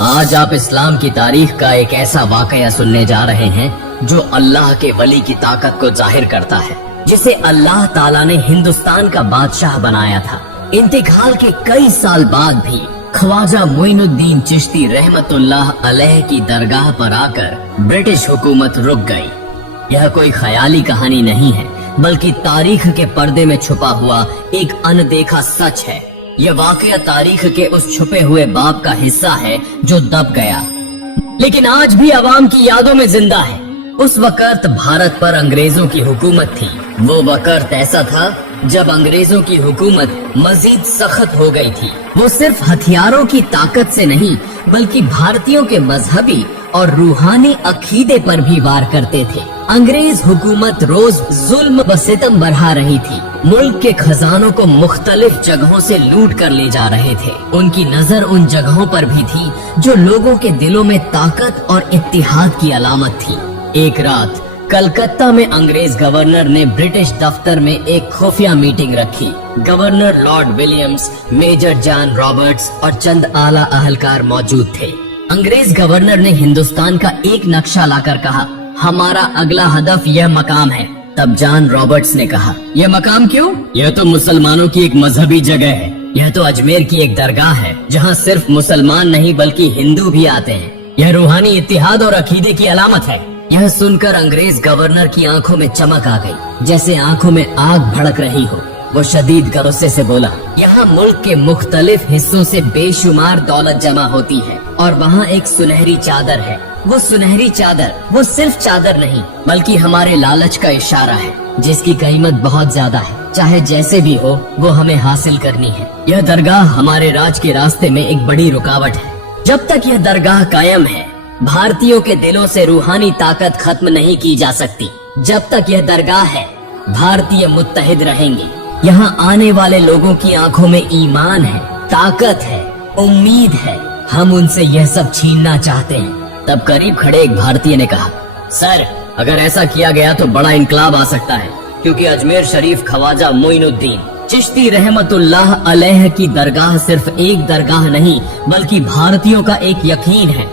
आज आप इस्लाम की तारीख का एक ऐसा वाकया सुनने जा रहे हैं जो अल्लाह के वली की ताकत को जाहिर करता है, जिसे अल्लाह ताला ने हिंदुस्तान का बादशाह बनाया था। इंतकाल के कई साल बाद भी ख्वाजा मोइनुद्दीन चिश्ती रहमतुल्लाह अलैह की दरगाह पर आकर ब्रिटिश हुकूमत रुक गई। यह कोई ख्याली कहानी नहीं है, बल्कि तारीख के पर्दे में छुपा हुआ एक अनदेखा सच है। यह वाकया तारीख के उस छुपे हुए बाब का हिस्सा है जो दब गया, लेकिन आज भी अवाम की यादों में जिंदा है। उस वक्त भारत पर अंग्रेजों की हुकूमत थी। वो वक्त ऐसा था जब अंग्रेजों की हुकूमत मजीद सख्त हो गई थी। वो सिर्फ हथियारों की ताकत से नहीं, बल्कि भारतीयों के मजहबी और रूहानी अकीदे पर भी वार करते थे। अंग्रेज हुकूमत रोज जुल्म व सितम बढ़ा रही थी। मुल्क के खजानों को मुख्तलिफ जगहों से लूट कर ले जा रहे थे। उनकी नजर उन जगहों पर भी थी जो लोगों के दिलों में ताकत और इत्तिहाद की अलामत थी। एक रात कलकत्ता में अंग्रेज गवर्नर ने ब्रिटिश दफ्तर में एक खुफिया मीटिंग रखी। Governor Lord Williams, Major John Roberts और चंद आला अहलकार मौजूद थे। अंग्रेज गवर्नर ने हिंदुस्तान का एक नक्शा लाकर कहा, हमारा अगला हदफ यह मकाम है। तब जॉन रॉबर्ट्स ने कहा, यह मकाम क्यों? यह तो मुसलमानों की एक मजहबी जगह है। यह तो अजमेर की एक दरगाह है जहाँ सिर्फ मुसलमान नहीं बल्कि हिंदू भी आते हैं। यह रूहानी इत्तिहाद और अकीदे की अलामत है। यह सुनकर अंग्रेज गवर्नर की आंखों में चमक आ गई, जैसे आंखों में आग भड़क रही हो। वो शदीद गुस्से से बोला, यहाँ मुल्क के मुख्तलिफ हिस्सों से बेशुमार दौलत जमा होती है और वहाँ एक सुनहरी चादर है। वो सुनहरी चादर वो सिर्फ चादर नहीं, बल्कि हमारे लालच का इशारा है, जिसकी कीमत बहुत ज्यादा है। चाहे जैसे भी हो, वो हमें हासिल करनी है। यह दरगाह हमारे राज के रास्ते में एक बड़ी रुकावट है। जब तक यह दरगाह कायम है, भारतीयों के दिलों से रूहानी ताकत खत्म नहीं की जा सकती। जब तक यह दरगाह है, भारतीय मुत्तहिद रहेंगे। यहाँ आने वाले लोगों की आंखों में ईमान है, ताकत है, उम्मीद है। हम उनसे यह सब छीनना चाहते हैं। तब करीब खड़े एक भारतीय ने कहा, सर, अगर ऐसा किया गया तो बड़ा इनकलाब आ सकता है, क्योंकि अजमेर शरीफ ख्वाजा मोइनुद्दीन चिश्ती रहमतुल्लाह अलैह की दरगाह सिर्फ एक दरगाह नहीं, बल्कि भारतीयों का एक यकीन है।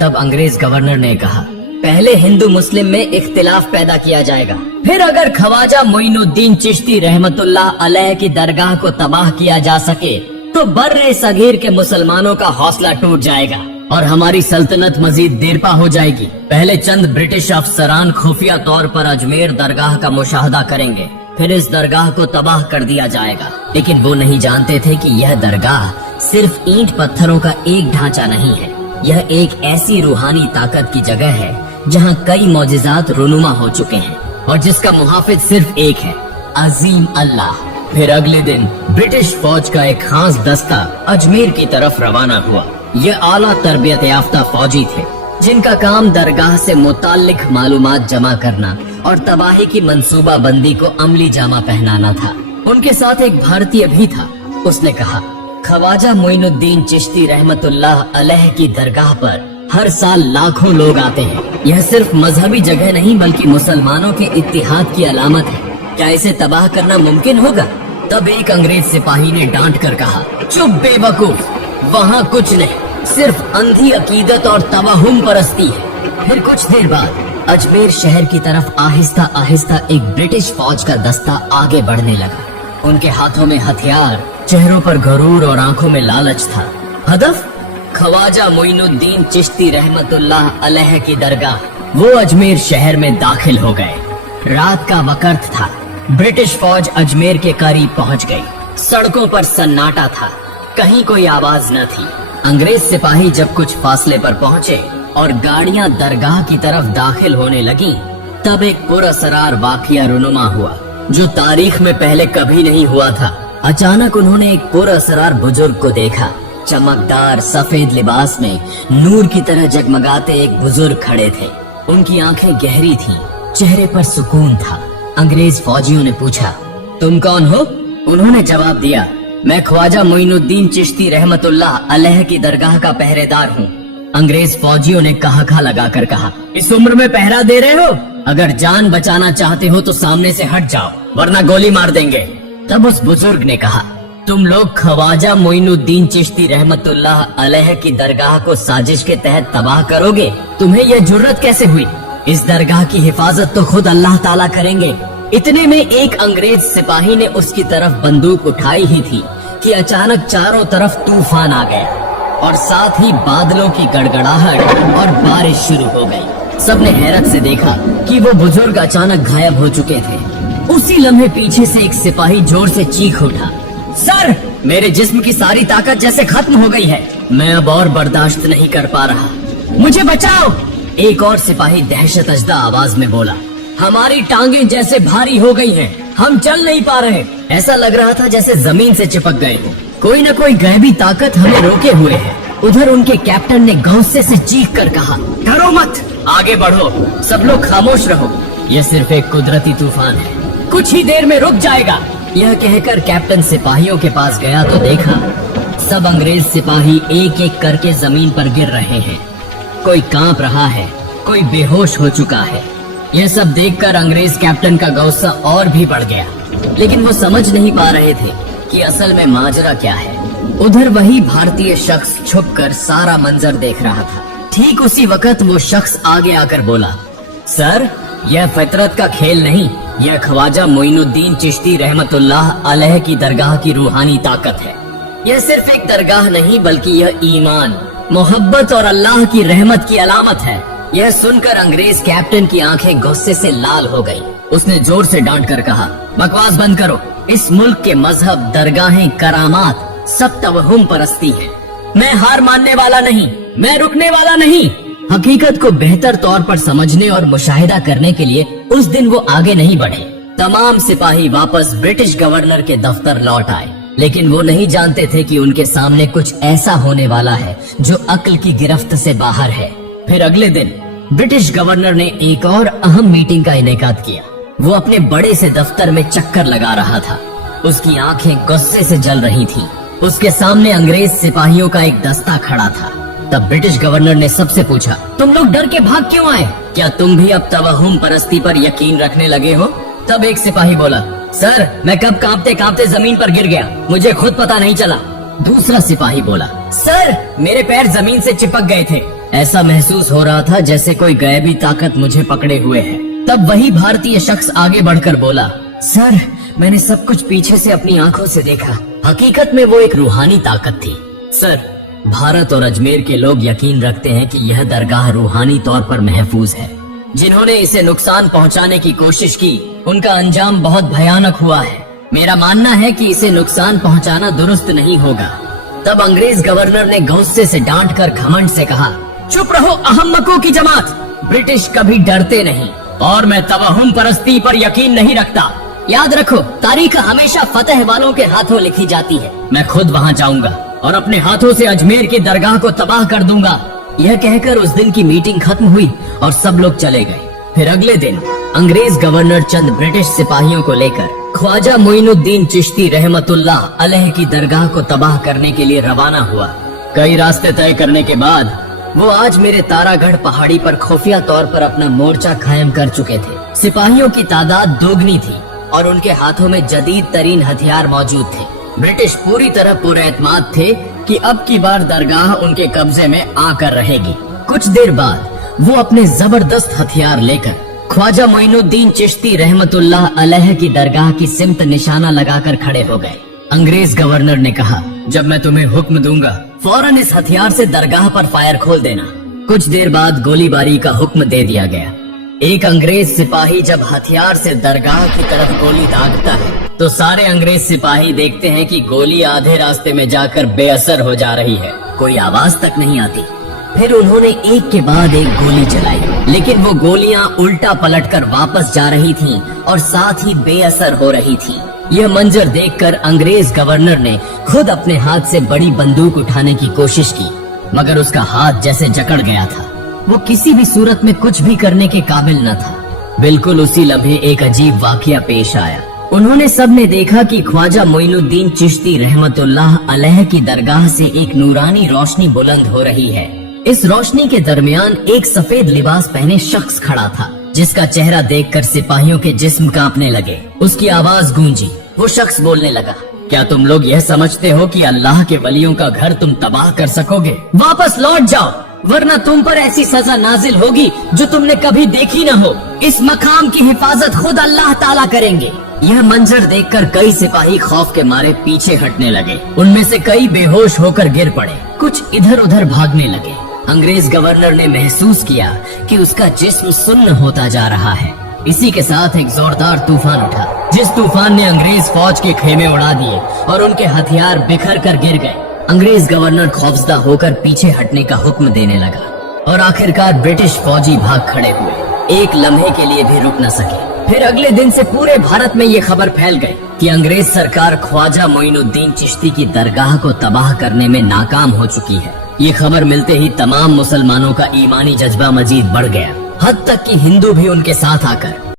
तब अंग्रेज गवर्नर ने कहा, पहले हिंदू मुस्लिम में इख्तिलाफ पैदा किया जाएगा, फिर अगर ख्वाजा मोइनुद्दीन चिश्ती रहमतुल्लाह अलैह की दरगाह को तबाह किया जा सके तो बर्रे सगीर के मुसलमानों का हौसला टूट जाएगा और हमारी सल्तनत मजीद देरपा हो जाएगी। पहले चंद ब्रिटिश अफसरान खुफिया तौर पर अजमेर दरगाह का मुशाहदा करेंगे, फिर इस दरगाह को तबाह कर दिया जाएगा। लेकिन वो नहीं जानते थे कि यह दरगाह सिर्फ ईंट पत्थरों का एक ढांचा नहीं है। यह एक ऐसी रूहानी ताकत की जगह है जहाँ कई मौजिज़ात रुनुमा हो चुके हैं और जिसका मुहाफिज सिर्फ एक है, अजीम अल्लाह। फिर अगले दिन ब्रिटिश फौज का एक खास दस्ता अजमेर की तरफ रवाना हुआ। ये आला तरबियत याफ्ता फौजी थे, जिनका काम दरगाह से मुताल्लिक मालूमात जमा करना और तबाही की मंसूबा बंदी को अमली जामा पहनाना था। उनके साथ एक भारतीय भी था। उसने कहा, ख्वाजा मोइनुद्दीन चिश्ती रहमतुल्लाह अलैह की दरगाह पर हर साल लाखों लोग आते हैं। यह सिर्फ मजहबी जगह नहीं, बल्कि मुसलमानों के इत्तिहाद की अलामत है। क्या इसे तबाह करना मुमकिन होगा? तब एक अंग्रेज सिपाही ने डांट कर कहा, चुप बेवकूफ, वहाँ कुछ नहीं, सिर्फ अंधी अकीदत और तवहुम परस्ती है। फिर कुछ देर बाद अजमेर शहर की तरफ आहिस्ता आहिस्ता एक ब्रिटिश फौज का दस्ता आगे बढ़ने लगा। उनके हाथों में हथियार, चेहरों पर गरूर और आंखों में लालच था। हदफ ख्वाजा मोइनुद्दीन चिश्ती रहमतुल्लाह अलैह की दरगाह। वो अजमेर शहर में दाखिल हो गए। रात का वक्त था। ब्रिटिश फौज अजमेर के करीब पहुंच गई। सड़कों पर सन्नाटा था, कहीं कोई आवाज न थी। अंग्रेज सिपाही जब कुछ फासले पर पहुंचे और गाड़ियां दरगाह की तरफ दाखिल होने लगी, तब एक पुरअसरार वाकया रुनुमा हुआ जो तारीख में पहले कभी नहीं हुआ था। अचानक उन्होंने एक पुरअसरार बुजुर्ग को देखा। चमकदार सफेद लिबास में नूर की तरह जगमगाते एक बुजुर्ग खड़े थे। उनकी आंखें गहरी थीं, चेहरे पर सुकून था। अंग्रेज फौजियों ने पूछा, तुम कौन हो? उन्होंने जवाब दिया, मैं ख्वाजा मोइनुद्दीन चिश्ती रहमतुल्लाह अलैह की दरगाह का पहरेदार हूँ। अंग्रेज फौजियों ने कहा लगाकर कहा, इस उम्र में पहरा दे रहे हो? अगर जान बचाना चाहते हो तो सामने से हट जाओ, वरना गोली मार देंगे। तब उस बुजुर्ग ने कहा, तुम लोग ख्वाजा मोइनुद्दीन चिश्ती रहमतुल्लाह अलैह की दरगाह को साजिश के तहत तबाह करोगे? तुम्हें यह जुर्रत कैसे हुई? इस दरगाह की हिफाजत तो खुद अल्लाह ताला करेंगे। इतने में एक अंग्रेज सिपाही ने उसकी तरफ बंदूक उठाई ही थी कि अचानक चारों तरफ तूफान आ गया और साथ ही बादलों की गड़गड़ाहट और बारिश शुरू हो गई। सबने हैरत से देखा कि वो बुजुर्ग अचानक गायब हो चुके थे। उसी लम्हे पीछे से एक सिपाही जोर से चीख उठा, सर, मेरे जिस्म की सारी ताकत जैसे खत्म हो गई है। मैं अब और बर्दाश्त नहीं कर पा रहा, मुझे बचाओ। एक और सिपाही दहशत अजदा आवाज में बोला, हमारी टांगे जैसे भारी हो गई हैं, हम चल नहीं पा रहे। ऐसा लग रहा था जैसे जमीन से चिपक गए हो। कोई न कोई गैबी ताकत हमें रोके हुए है। उधर उनके कैप्टन ने गुस्से से चीख कर कहा, डरो मत, आगे बढ़ो, सब लोग खामोश रहो, यह सिर्फ एक कुदरती तूफान है, कुछ ही देर में रुक जाएगा। यह कहकर कैप्टन सिपाहियों के पास गया तो देखा सब अंग्रेज सिपाही एक एक करके जमीन पर गिर रहे हैं। कोई कांप रहा है, कोई बेहोश हो चुका है। यह सब देखकर अंग्रेज कैप्टन का गुस्सा और भी बढ़ गया, लेकिन वो समझ नहीं पा रहे थे कि असल में माजरा क्या है। उधर वही भारतीय शख्स छुपकर सारा मंजर देख रहा था। ठीक उसी वक्त वो शख्स आगे आकर बोला, सर, यह फितरत का खेल नहीं, यह ख्वाजा मोइनुद्दीन चिश्ती रहमतुल्लाह अलैह की दरगाह की रूहानी ताकत है। यह सिर्फ एक दरगाह नहीं बल्कि यह ईमान, मोहब्बत और अल्लाह की रहमत की अलामत है। यह सुनकर अंग्रेज कैप्टन की आंखें गुस्से से लाल हो गईं। उसने जोर से डांट कर कहा, बकवास बंद करो। इस मुल्क के मजहब, दरगाहें, करामात सब तवहुम परस्ती है। मैं हार मानने वाला नहीं, मैं रुकने वाला नहीं। हकीकत को बेहतर तौर पर समझने और मुशाहिदा करने के लिए उस दिन वो आगे नहीं बढ़े। तमाम सिपाही वापस ब्रिटिश गवर्नर के दफ्तर लौट आए, लेकिन वो नहीं जानते थे कि उनके सामने कुछ ऐसा होने वाला है जो अक्ल की गिरफ्त से बाहर है। फिर अगले दिन ब्रिटिश गवर्नर ने एक और अहम मीटिंग का इनेकाद किया। वो अपने बड़े से दफ्तर में चक्कर लगा रहा था। उसकी आंखें गुस्से से जल रही थीं। उसके सामने अंग्रेज सिपाहियों का एक दस्ता खड़ा था। तब ब्रिटिश गवर्नर ने सबसे पूछा, तुम लोग डर के भाग क्यों आए? क्या तुम भी अब तवहुम परस्ती पर यकीन रखने लगे हो? तब एक सिपाही बोला, सर, मैं कब कांपते कांपते जमीन पर गिर गया, मुझे खुद पता नहीं चला। दूसरा सिपाही बोला, सर, मेरे पैर जमीन से चिपक गए थे, ऐसा महसूस हो रहा था जैसे कोई गैबी ताकत मुझे पकड़े हुए है। तब वही भारतीय शख्स आगे बढ़कर बोला, सर, मैंने सब कुछ पीछे से अपनी आंखों से देखा। हकीकत में वो एक रूहानी ताकत थी। सर, भारत और अजमेर के लोग यकीन रखते हैं कि यह दरगाह रूहानी तौर पर महफूज है। जिन्होंने इसे नुकसान पहुंचाने की कोशिश की, उनका अंजाम बहुत भयानक हुआ है। मेरा मानना है कि इसे नुकसान पहुंचाना दुरुस्त नहीं होगा। तब अंग्रेज गवर्नर ने गुस्से से डांट कर घमंड से कहा, चुप रहो अहम्मकों की जमात, ब्रिटिश कभी डरते नहीं और मैं तवहुम परस्ती पर यकीन नहीं रखता। याद रखो, तारीख हमेशा फतेह वालों के हाथों लिखी जाती है। मैं खुद वहाँ जाऊंगा और अपने हाथों से अजमेर की दरगाह को तबाह कर दूंगा। यह कहकर उस दिन की मीटिंग खत्म हुई और सब लोग चले गए। फिर अगले दिन अंग्रेज गवर्नर चंद ब्रिटिश सिपाहियों को लेकर ख्वाजा मोइनुद्दीन चिश्ती रहमतुल्लाह अलैह की दरगाह को तबाह करने के लिए रवाना हुआ। कई रास्ते तय करने के बाद वो आज मेरे तारागढ़ पहाड़ी पर खुफिया तौर पर अपना मोर्चा कायम कर चुके थे। सिपाहियों की तादाद दोगुनी थी और उनके हाथों में जदीद तरीन हथियार मौजूद थे। ब्रिटिश पूरी तरह पुरएतमाद थे कि अब की बार दरगाह उनके कब्जे में आकर रहेगी। कुछ देर बाद वो अपने जबरदस्त हथियार लेकर ख्वाजा मोइनुद्दीन चिश्ती रहमतुल्लाह अलैह की दरगाह की सिमत निशाना लगाकर खड़े हो गए। अंग्रेज गवर्नर ने कहा, जब मैं तुम्हें हुक्म दूंगा फौरन इस हथियार से दरगाह पर फायर खोल देना। कुछ देर बाद गोलीबारी का हुक्म दे दिया गया। एक अंग्रेज सिपाही जब हथियार से दरगाह की तरफ गोली दागता है तो सारे अंग्रेज सिपाही देखते हैं कि गोली आधे रास्ते में जाकर बेअसर हो जा रही है, कोई आवाज तक नहीं आती। फिर उन्होंने एक के बाद एक गोली चलाई, लेकिन वो गोलियां उल्टा पलटकर वापस जा रही थीं और साथ ही बेअसर हो रही थीं। यह मंजर देखकर अंग्रेज गवर्नर ने खुद अपने हाथ से बड़ी बंदूक उठाने की कोशिश की, मगर उसका हाथ जैसे जकड़ गया था। वो किसी भी सूरत में कुछ भी करने के काबिल न था। बिल्कुल उसी लम्हे एक अजीब वाकया पेश आया। उन्होंने सबने देखा कि ख्वाजा मोइनुद्दीन चिश्ती रहमतुल्लाह अलैह की दरगाह से एक नूरानी रोशनी बुलंद हो रही है। इस रोशनी के दरमियान एक सफेद लिबास पहने शख्स खड़ा था, जिसका चेहरा देखकर सिपाहियों के जिस्म कांपने लगे। उसकी आवाज गूंजी। वो शख्स बोलने लगा, क्या तुम लोग यह समझते हो कि अल्लाह के वलियों का घर तुम तबाह कर सकोगे? वापस लौट जाओ, वरना तुम पर ऐसी सजा नाजिल होगी जो तुमने कभी देखी न हो। इस मकाम की हिफाजत खुद अल्लाह ताला करेंगे। यह मंजर देखकर कई सिपाही खौफ के मारे पीछे हटने लगे। उनमें से कई बेहोश होकर गिर पड़े, कुछ इधर उधर भागने लगे। अंग्रेज गवर्नर ने महसूस किया कि उसका जिस्म सुन्न होता जा रहा है। इसी के साथ एक जोरदार तूफान उठा, जिस तूफान ने अंग्रेज फौज के खेमे उड़ा दिए और उनके हथियार बिखर कर गिर गए। अंग्रेज गवर्नर खौफजदा होकर पीछे हटने का हुक्म देने लगा और आखिरकार ब्रिटिश फौजी भाग खड़े हुए, एक लम्हे के लिए भी रुक न सके। फिर अगले दिन से पूरे भारत में ये खबर फैल गई कि अंग्रेज सरकार ख्वाजा मोइनुद्दीन चिश्ती की दरगाह को तबाह करने में नाकाम हो चुकी है। ये खबर मिलते ही तमाम मुसलमानों का ईमानी जज्बा मजीद बढ़ गया, हद तक कि हिंदू भी उनके साथ आकर